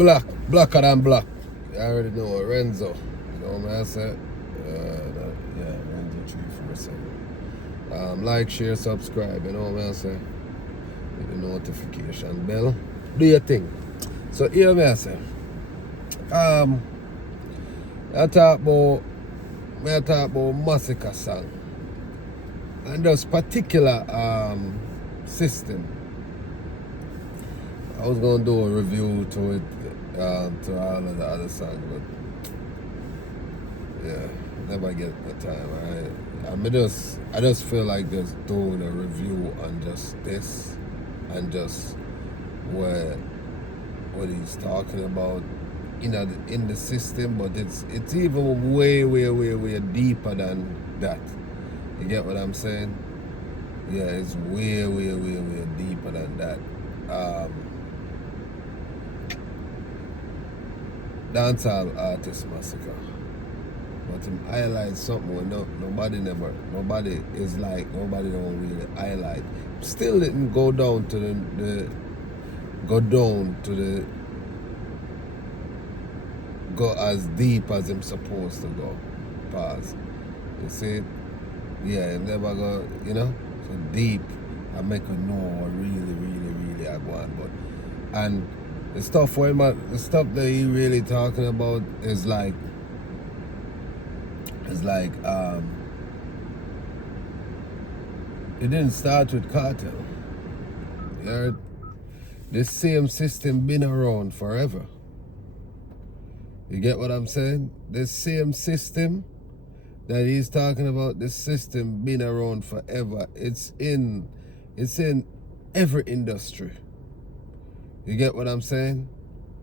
Blacker than black. You already know Renzo. You know what I said? Yeah, Renzo 347. Like, share, subscribe. You know what I say? Hit the notification bell. Do your thing. So here me I say. I talk about Masicka song. And this particular system. I was gonna do a review to it, to all of the other songs, but yeah, never get the time. I just feel like just doing a review on just this and just what he's talking about in the system, but it's even way deeper than that. You get what I'm saying? Yeah, it's way deeper than that. Dancehall artist Masicka, but him highlight something where nobody don't really highlight. Still didn't go down to go as deep as him supposed to go. Pause. You see? Yeah, him never go, so deep and make you know what really I want. But and the stuff that he really talking about is like it didn't start with cartel. You heard? This same system been around forever. You get what I'm saying? This same system that he's talking about, this system been around forever. It's in every industry. You get what I'm saying?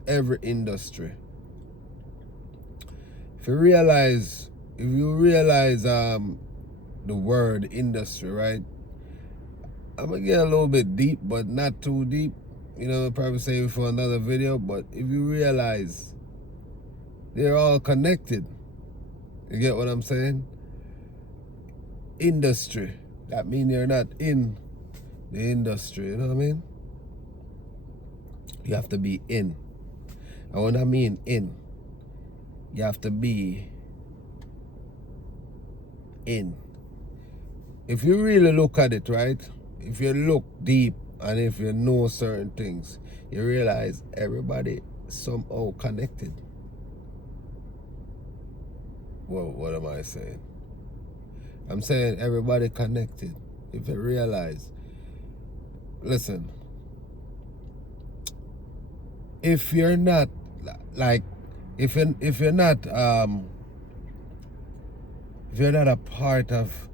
Every industry. If you realize the word industry, right? I'm gonna get a little bit deep, but not too deep. I'll probably save it for another video. But if you realize they're all connected, you get what I'm saying? Industry. That means you're not in the industry, you know what I mean? You have to be in. And when I mean in, you have to be in. If you really look at it, right? If you look deep and if you know certain things, you realize everybody somehow connected. Well, what am I saying? I'm saying everybody connected. If you realize, listen, if you're not if you're not a part of,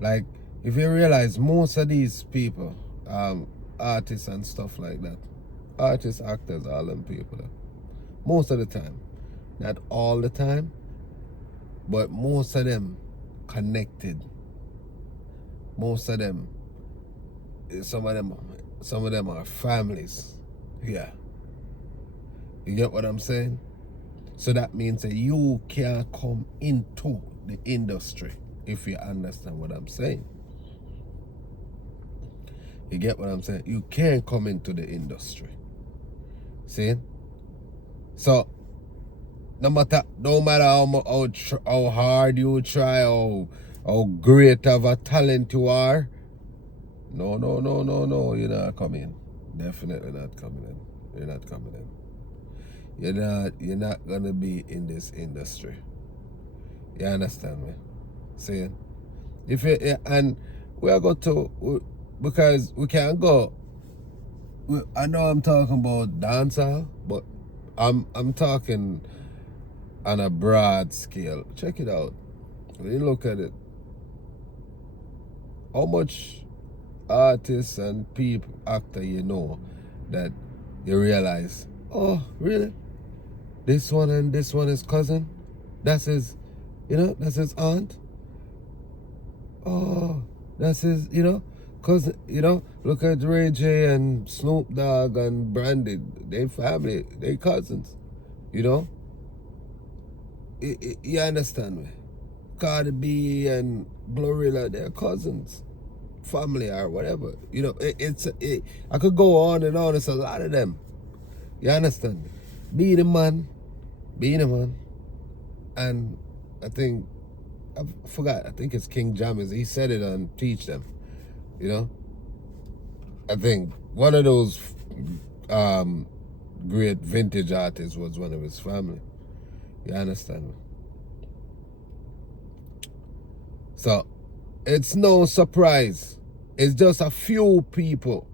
if you realize most of these people, artists and stuff like that, artists, actors, all them people, most of the time, not all the time, but most of them connected. Most of them, some of them are families. Yeah. You get what I'm saying? So that means that you can't come into the industry, if you understand what I'm saying. You get what I'm saying? You can't come into the industry. See? So no matter how hard you try, how great of a talent you are, no, you're not coming. Definitely not coming in. You're not coming in. You're not gonna be in this industry. You understand me? See? And we're going to, because we can't go. I know I'm talking about dancehall, but I'm talking on a broad scale. Check it out. When you look at it, how much artists and people, actor that you realize, oh, really? This one and this one is cousin? That's his, that's his aunt? Oh, that's his, cousin, look at Ray J and Snoop Dogg and Brandy. They family, they cousins, You understand me? Cardi B and Glorilla, they're cousins, family or whatever. I could go on and on. It's a lot of them. You understand me? Be the man. Be the man. And I think, I forgot, I think it's King Jammers. He said it on Teach Them. You know? I think one of those great vintage artists was one of his family. You understand me? So, it's no surprise. It's just a few people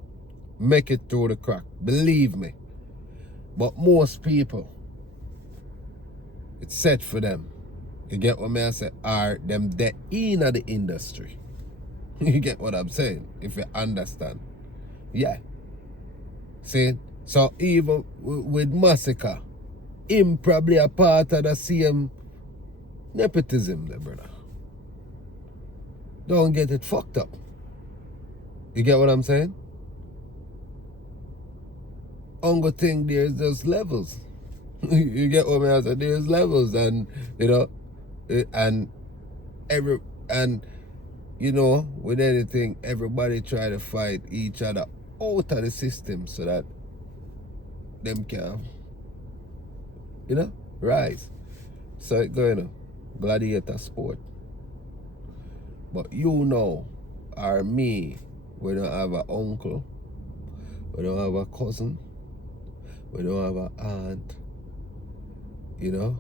make it through the crack. Believe me. But most people, it's set for them. You get what I say? Are them the in of the industry. You get what I'm saying? If you understand. Yeah. See? So even with Masicka, him probably a part of the same nepotism there, brother. Don't get it fucked up. You get what I'm saying? Only thing there's just levels. You get what I mean? There's levels, and you know, and you know, with anything, everybody try to fight each other out of the system so that them can, you know, rise. So it's going on. Gladiator sport. But you know, or me, we don't have an uncle, we don't have a cousin, we don't have an aunt, you know?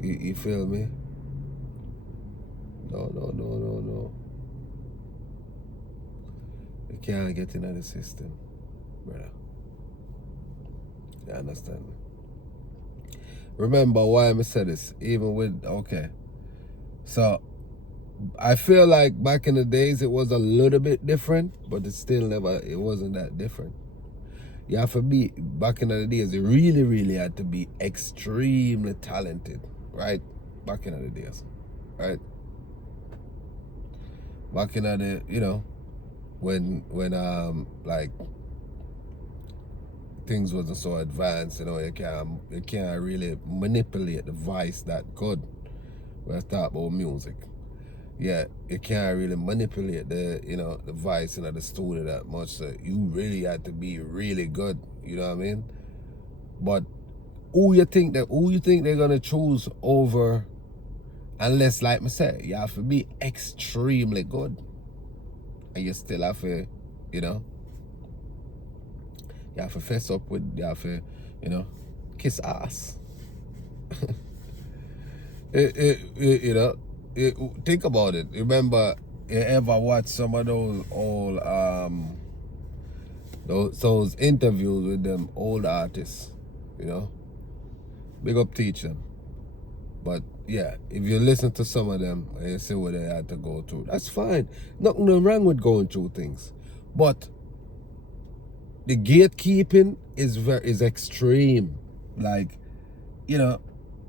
You feel me? No. You can't get into the system, brother. You understand me? Remember why I said this, even with, okay. So, I feel like back in the days it was a little bit different, but it wasn't that different. You have to be, back in the days, you really had to be extremely talented, right? Back in the days, right? Back in the, you know, when like, things wasn't so advanced, you know, you can't really manipulate the voice that good. When I talk about music. Yeah, you can't really manipulate the, you know, the voice in the studio that much. So you really had to be really good. You know what I mean? But who you think they're gonna choose over? Unless, like I said, you have to be extremely good, and you still have to, you know, you have to fess up with, you have to, you know, kiss ass. You know. Think about it. Remember, you ever watch some of those old those interviews with them old artists, you know? Big up Teach Them. But yeah, if you listen to some of them and you see what they had to go through, that's fine. Nothing wrong with going through things. But the gatekeeping is extreme. Like, you know,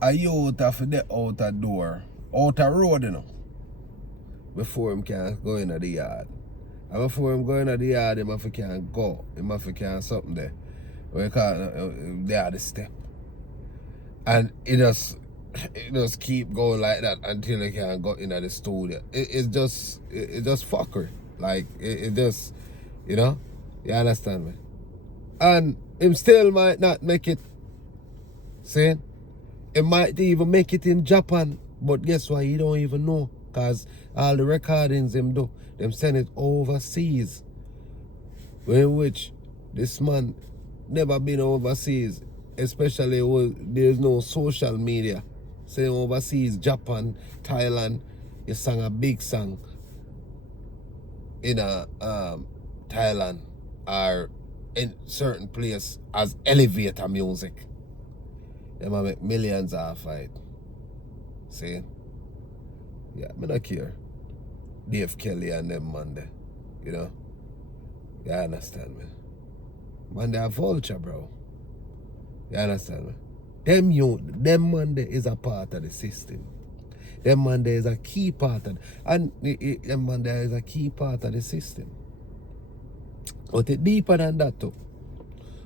a youth have to get out a door, out a road, you know, before him can go in the yard. And before him go in the yard, him have to can go. Him have to can something there. We call it, they are the step. And it just keep going like that until they can go in the studio. It's just fuckery. Like, it just, you know, you understand me? And him still might not make it, see? It might even make it in Japan, but guess what? He don't even know, because all the recordings him do, them send it overseas. In which this man never been overseas, especially when there's no social media. Say overseas, Japan, Thailand, you sang a big song in a Thailand or in certain place as elevator music. They might make millions off it. See? Yeah, I don't care. Dave Kelly and them man there. You know? You understand me? Man, they are vulture, bro. You understand me? Them man there is a part of the system. Them man there is a key part of and them man there is a key part of the system. But it's deeper than that too.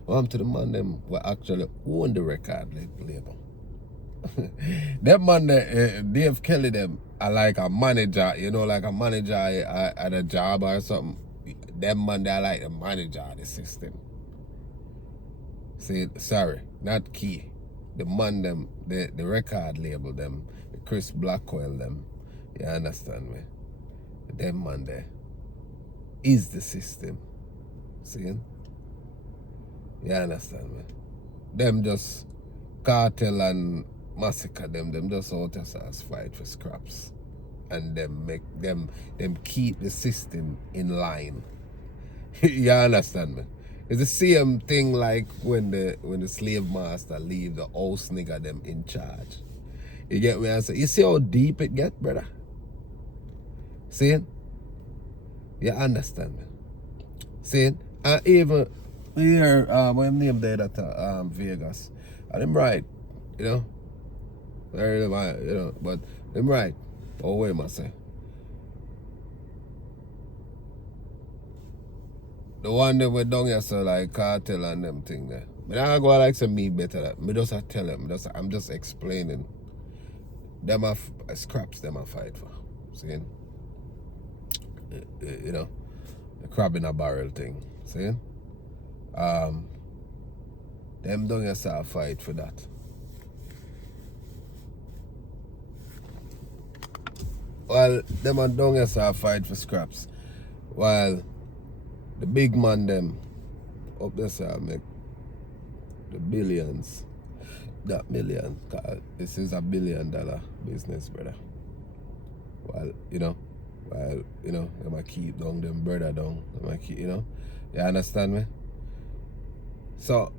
To the man them who actually own the record label. Them man there, Dave Kelly them are like a manager, you know, like a manager at a job or something. Them man they are like the manager of the system. See, sorry, not Key. The man them, the record label them, the Chris Blackwell them. You understand me? Them man there is the system. See? You understand me? Them just Cartel and Masicka them just out as fight for scraps. And them make them keep the system in line. You understand me? It's the same thing like when the slave master leave the house nigga them in charge. You get me? I say, you see how deep it get, brother? See? You understand me? See? And even here, when name there at Vegas, and them right, you know? Very, you know, but them right. Oh, wait, I say. The one that we done here, so like Cartel and them thing there. But I go like some me better that. Me just tell them. I'm just explaining. Them are scraps them a fight for. See? You know? The crab in a barrel thing. See? Them done here so a fight for that. Well, them are done here so a fight for scraps. While the big man them up there so make the billions, that million, cause this is $1 billion business, brother. Well, you know, them a keep down them brother down. Them a keep, you know. You understand me? So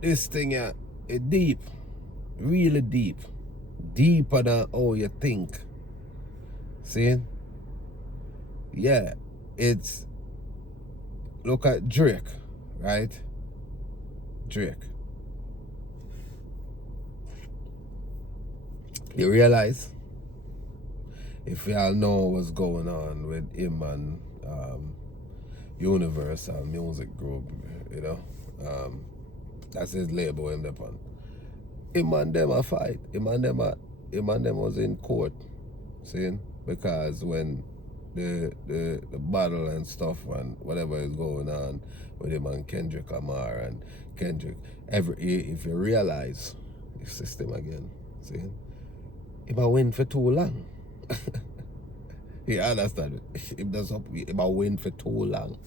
this thing here, it deep, really deep. Deeper than how you think. See? Yeah. It's, look at Drake, right? Drake. You realize, if y'all know what's going on with him and Universal Music Group, you know, that's his label him upon. Him and them a fight. Him and them was in court, see? Because when the battle and stuff and whatever is going on with him and Kendrick Lamar and Kendrick, if you realize the system again, see, if I win for too long. You understand? If I win for too long.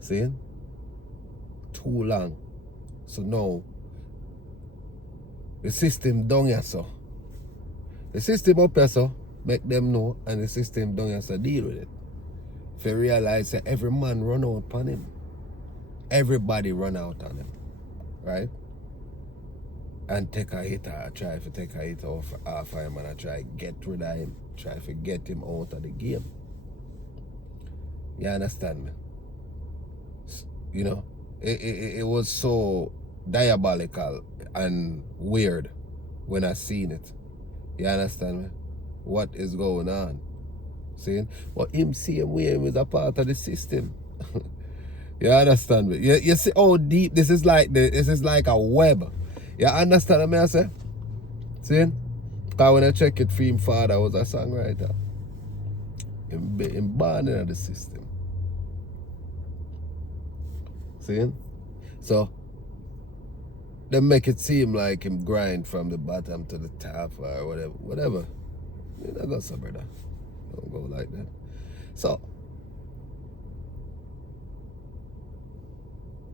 See? Too long. So now the system down here so. The system up here so. Make them know, and the system don't have to deal with it. If you realize that every man run out on him, everybody run out on him, right? And take a hit, or try to take a hit off him and I try to get rid of him, try to get him out of the game. You understand me? You know, it was so diabolical and weird when I seen it. You understand me? What is going on? See? But him same way him is a part of the system. You understand me? You see how deep this is like a web. You understand what I say? See? Because when I check it for him father was a songwriter. Him born in the system. See? So they make it seem like him grind from the bottom to the top or whatever. You don't go so, brother. Don't go like that. So,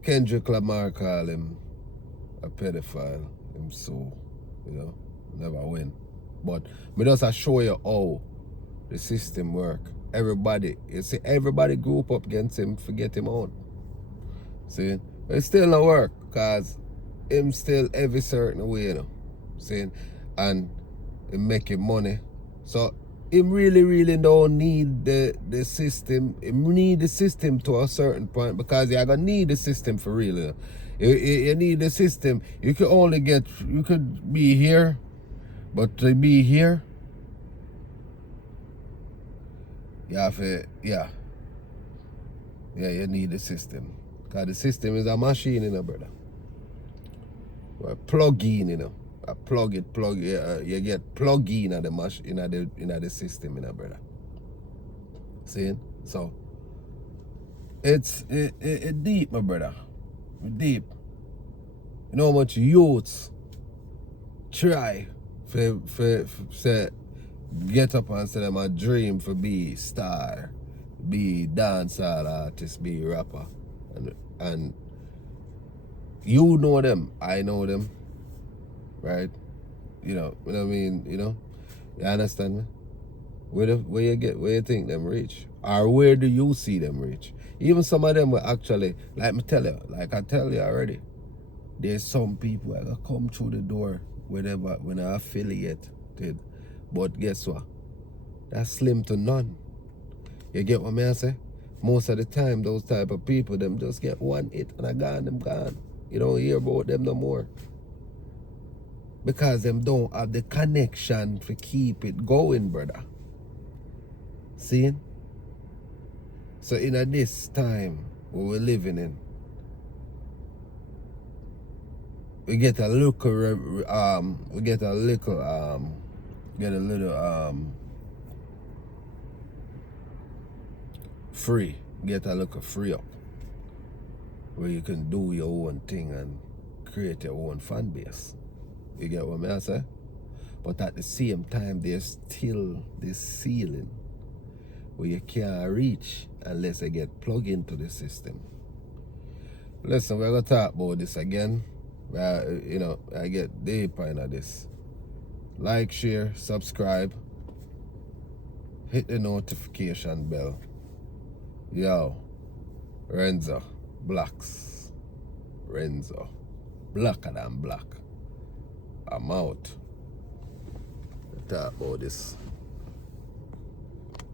Kendrick Lamar call him a pedophile, him so, you know, never win. But me just show you how the system work. Everybody, you see, everybody group up against him, forget him out. See? But it still not work, because him still every certain way, you know. See? And him making money. So him really don't need the system. Him need the system to a certain point, because you're gonna need the system for real. You know? You need the system. You could be here, but to be here, you have to, you need the system. Because the system is a machine, you know, brother. Or a plug-in, you know. You get plug in at the the system, you know, brother. See? So it's deep, my brother. deep. You know how much youths try for say get up and say them a dream for be star, be dancehall artist, be rapper. And you know them, I know them, right? You know what I mean, you know? You understand me? Where you think them reach? Or where do you see them reach? Even some of them will actually, like I tell you already, there's some people that come through the door whenever when I affiliated. But guess what? That's slim to none. You get what I say? Most of the time, those type of people, them just get one hit and them gone. You don't hear about them no more. Because them don't have the connection to keep it going, brother. See? So in this time what we're living in, we get a little free, get a little free up, where you can do your own thing and create your own fan base. You get what I say? But at the same time, there's still this ceiling where you can't reach unless you get plugged into the system. Listen, we're going to talk about this again. You know, I get deeper into this. Like, share, subscribe. Hit the notification bell. Yo, Renzo, blacks. Renzo, blacker than black. I'm out. Talk about this.